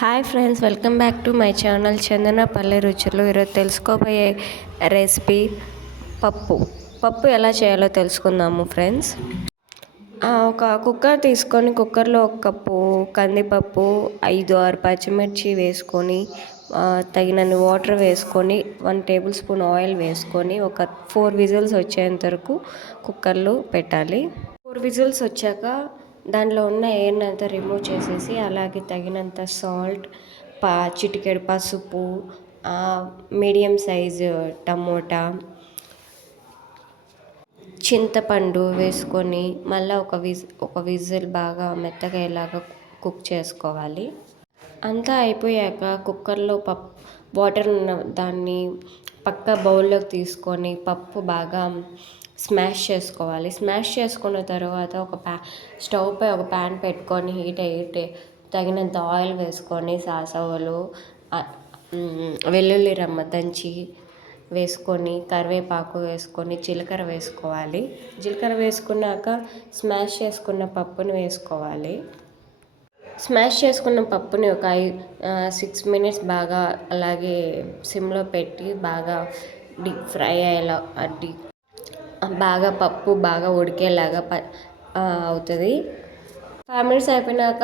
Hi friends, welcome back to my channel Chandana Palle Ruchulu. ఈరోజు తెలుసుకోబోయే recipe పప్పు ఎలా చేయాలో తెలుసుకుందాము ఫ్రెండ్స్. ఒక కుక్కర్ తీసుకొని కుక్కర్లో 1 కప్పు కందిపప్పు, 5-6 పచ్చిమిర్చి వేసుకొని తగినన్ని వాటర్ వేసుకొని 1 టేబుల్ స్పూన్ ఆయిల్ వేసుకొని ఒక 4 విజిల్స్ వచ్చేంత వరకు కుక్కర్లో పెట్టాలి. 4 విజిల్స్ వచ్చాక దాంట్లో ఉన్న ఎయిర్ని అంతా రిమూవ్ చేసేసి అలాగే తగినంత సాల్ట్, చిటికెడు పసుపు, మీడియం సైజు టమోటా, చింతపండు వేసుకొని మళ్ళీ ఒక విజిల్ బాగా మెత్తగా అయ్యేలాగా కుక్ చేసుకోవాలి. అంతా అయిపోయాక కుక్కర్లో వాటర్ ఉన్న దాన్ని పక్క బౌల్లోకి తీసుకొని పప్పు బాగా స్మాష్ చేసుకోవాలి. స్మాష్ చేసుకున్న తర్వాత స్టవ్ పై ఒక ప్యాన్ పెట్టుకొని హీట్ అయ్యి తగినంత ఆయిల్ వేసుకొని సాసవలు, వెల్లుల్లి రమ్మ దంచి వేసుకొని కరివేపాకు వేసుకొని జీలకర్ర వేసుకోవాలి. జీలకర్ర వేసుకున్నాక స్మాష్ చేసుకున్న పప్పుని వేసుకోవాలి. స్మాష్ చేసుకున్న పప్పుని ఒక 6 మినిట్స్ బాగా అలాగే సిమ్లో పెట్టి బాగా డీప్ ఫ్రై అయ్యేలా బాగా పప్పు బాగా ఉడికేలాగా అవుతుంది. 5 మినిట్స్ అయిపోయినాక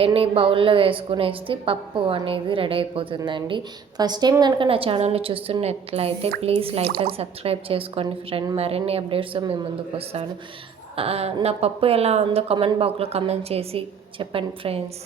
ఎన్ని బౌల్లో వేసుకునేస్తే పప్పు అనేది రెడీ అయిపోతుందండి. ఫస్ట్ టైం కనుక నా ఛానల్ని చూస్తున్నట్లయితే ప్లీజ్ లైక్ అండ్ సబ్స్క్రైబ్ చేసుకోండి ఫ్రెండ్. మరిన్ని అప్డేట్స్తో మేము ముందుకు వస్తాను. నా పప్పు ఎలా ఉందో కామెంట్ బాక్స్లో కామెంట్ చేసి చెప్పండి ఫ్రెండ్స్.